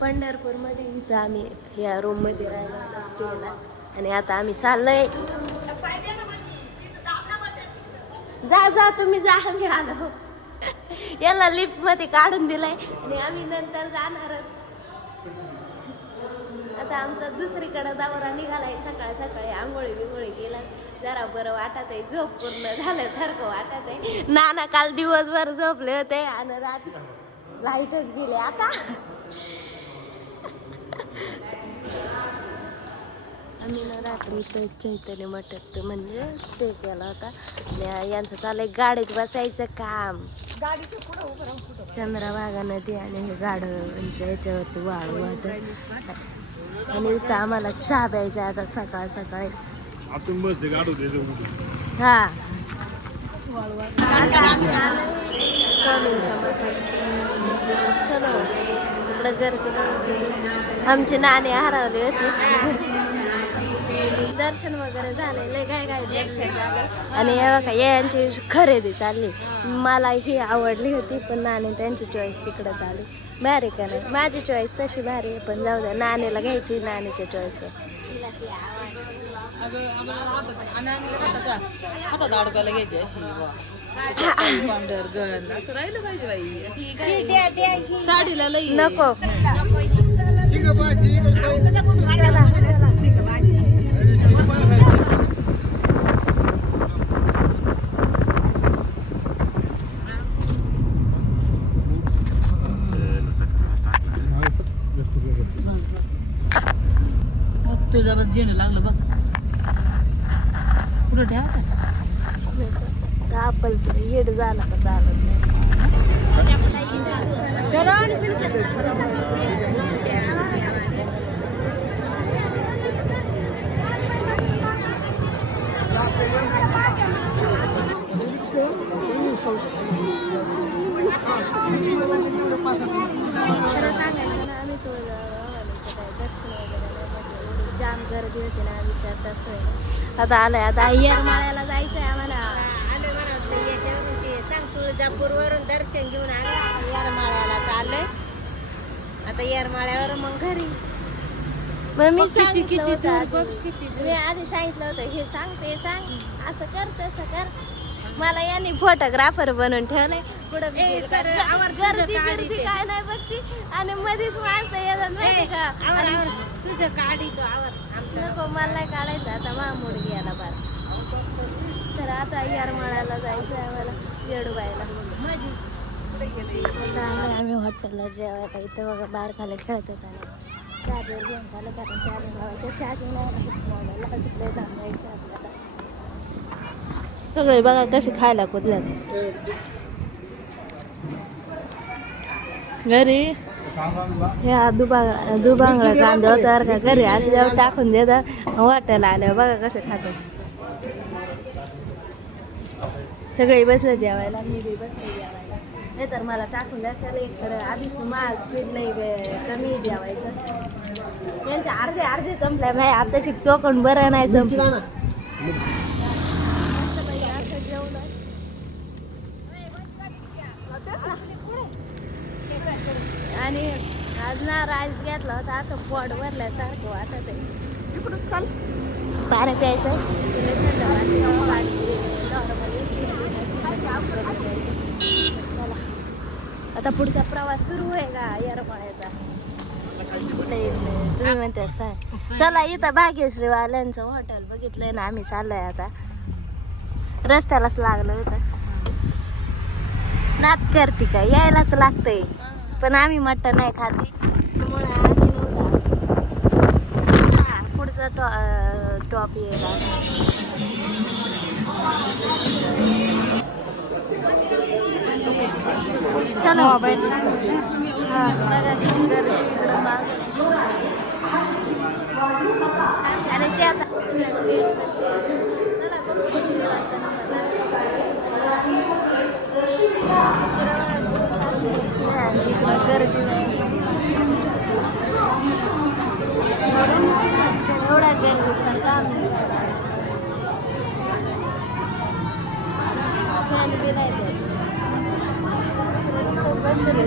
पंढरपूरमध्ये इथं आम्ही या रूममध्ये राहिलो होतो स्टेला आणि आता आम्ही चाललोय. जा जा तुम्ही जा, आम्ही आलो. याला लिफ्ट मध्ये काढून दिलंय आणि आम्ही नंतर जाणार. आता आमचा दुसरीकडे दौरा निघालाय. सकाळी सकाळी आंघोळी बिंगोळी केला, जरा बरं वाटत आहे. झोप पूर्ण झाल्यासारखं वाटत आहे. नाना काल दिवसभर झोपले होते आणि रात्री लाईटच गेले. आता आम्ही ना रात्री इथं चैतन्य मठात म्हणजे स्टे केला होता. यांचं चाललंय गाडीत बसायचं काम. गाडीच्या पुढं उभं राहून चंद्रभागा नदी आणि हे गाड्यांच्या याच्यावरती वाळू वाहत आणि इथं आम्हाला चहा प्यायचा आता सकाळ सकाळी. हा स्वामींच्या मठात. चलो इकडं गर्दी. आमचे नाणे हरवले होते. दर्शन वगैरे झाले, लय काय काय दर्शन झालं आणि यांची खरेदी चालली. मला ही आवडली होती पण नाणे त्यांची चॉईस तिकडं चालली. भारी का नाही? माझी चॉईस तशी भारी आहे पण जाऊ द्या, नाणेला घ्यायची नाणेच्या चॉईसवर. नको तुझा बस जेणं लागलं बघ. कुठं ठेवायचं आपल हेड झाला का चालत नाही. जाम गर्दी होती ना, विचारता सोय. आता आलंय, आता येरमाळ्याला जायचंय आम्हाला. आलोय म्हणा याच्यावरून ते सांग तुळजापूरवरून दर्शन घेऊन आलं. येरमाळ्याला चाललोय आता. येरमाळ्यावर मग घरी. मग मी किती आधी सांगितलं होतं, हे सांग ते सांग, असं कर तसं कर. मला यांनी फोटोग्राफर बनवून ठेवलंय. पुढं गर्दी काय नाही बघती आणि मध्येच माणसं येतात माहिती का. तुझं काढी तो आवर. नको मला नाही काढायचं आता, महामूड घ्यायला बार. तर आता येरमाळ्याला जायचं आहे आम्हाला, येडूबाईला. आम्ही हॉटेलला जेवायला इथं बघा बाहेर खाली खेळत होता. चार्जर घेऊन झालं कारण चार्जिंग लावायचं. चार्जिंग नाही मोबाईलला कसं लय थांबायचं आपल्याला. सगळे बघा कसे खायला कुठल्या घरी. ह्या दुबांगळा कांदा होता का घरी असल्यावर टाकून देतात. हॉटेलला आल्यावर बघा कसे खातात. सगळे बसले जेवायला, मी बी बसले जेवायला. नाही तर मला टाकून द्यायला इकडं आधीच मास पीठ नाही कमी जेवायचं. त्यांचे अर्धे अर्धे संपल्या नाही. आताची चोकण बरं नाही संपलं. आणि आज ना राईस घेतला होता, असं पोट भरल्यासारखं वाटत आहे. पाणी प्यायचं. चला आता पुढचा प्रवास सुरू आहे का येरमाळ्याचा. तुम्ही म्हणते सांग. चला इथं भाग्यश्री वाल्यांचं हॉटेल बघितलंय ना आम्ही. चाललोय आता, रस्त्यालाच लागलं होतं. नात करते का, यायलाच लागतंय. पण आम्ही मटण नाही खाते त्यामुळे आम्ही नव्हता. पुढचा टॉप यायला. चलो मोबाईल. हा बघा किती गर्दी इकडं माग. आणि ते आता चला बघ किती वाजता गर्दी एवढा गर्दी काम फॅन बी नाही बसले.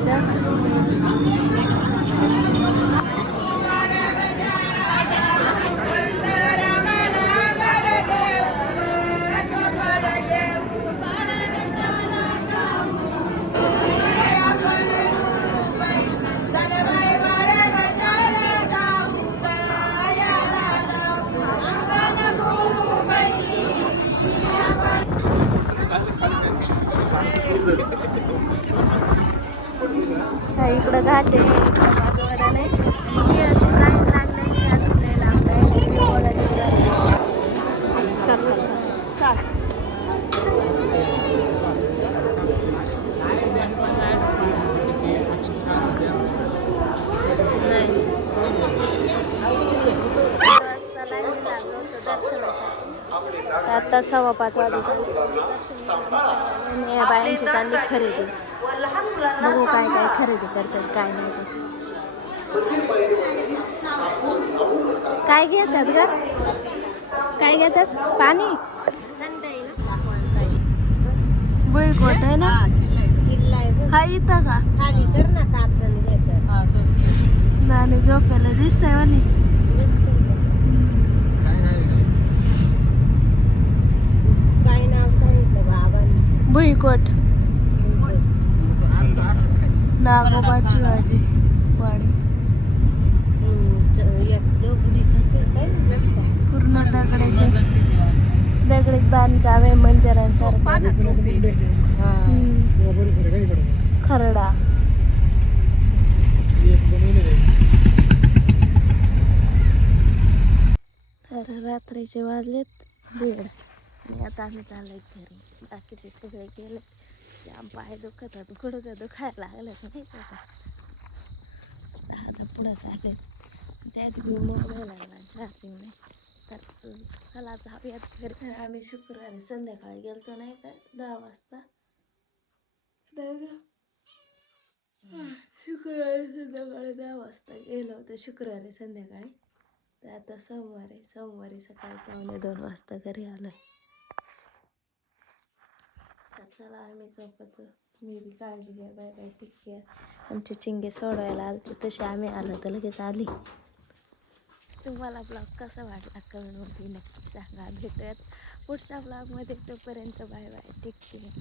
घाट आहे इकडं बाजूला नाही आणि ही अशी लाईन लागलेली अजून नाही लागलाय चल चल चल वाजता लाईन लागलो होतं दर्शनासाठी आता 5:15 वाजता या बायांची चालली खरेदी बघू काय काय खरेदी करतात काय नाही ते काय घेतात ग काय घेतात पाणी भुईकोट आहे ना हा इथं का खाली कर ना काचन घेतात नाणी झोपायला दिसतंय वाली काय नाव सांगितलं बाबांनी भुईकोट नागोबाची भाजी वाडी पूर्ण दगडीत बांधकाम आहे मंदिरांसारखं खरडा तर रात्रीचे वाजलेत 1:30 आणि आता आम्ही चाललोय घरी बाकीचे सगळे गेले जाम पाय दुखतात गुडघं दुखायला लागलं नाही का आता पुढं चालेल त्यात मोबाईल लागला चार्जिंग नाही तर चला जाऊयात घरी आम्ही शुक्रवारी संध्याकाळी गेलतो नाही का 10 वाजता शुक्रवारी संध्याकाळी 10 वाजता गेलो होतं शुक्रवारी संध्याकाळी तर आता सोमवारी सकाळी 1:45 वाजता घरी आलोय तर चला आम्ही झोपतो मी बी काळजी घ्या बाय बाय टेक केअर आमचे चिंगे सोडवायला आलते तसे आम्ही आलो तर लगेच आली तुम्हाला ब्लॉग कसा वाटला कमेंटमध्ये नक्की सांगा भेटूयात पुढच्या ब्लॉगमध्ये तोपर्यंत बाय बाय टेक केअर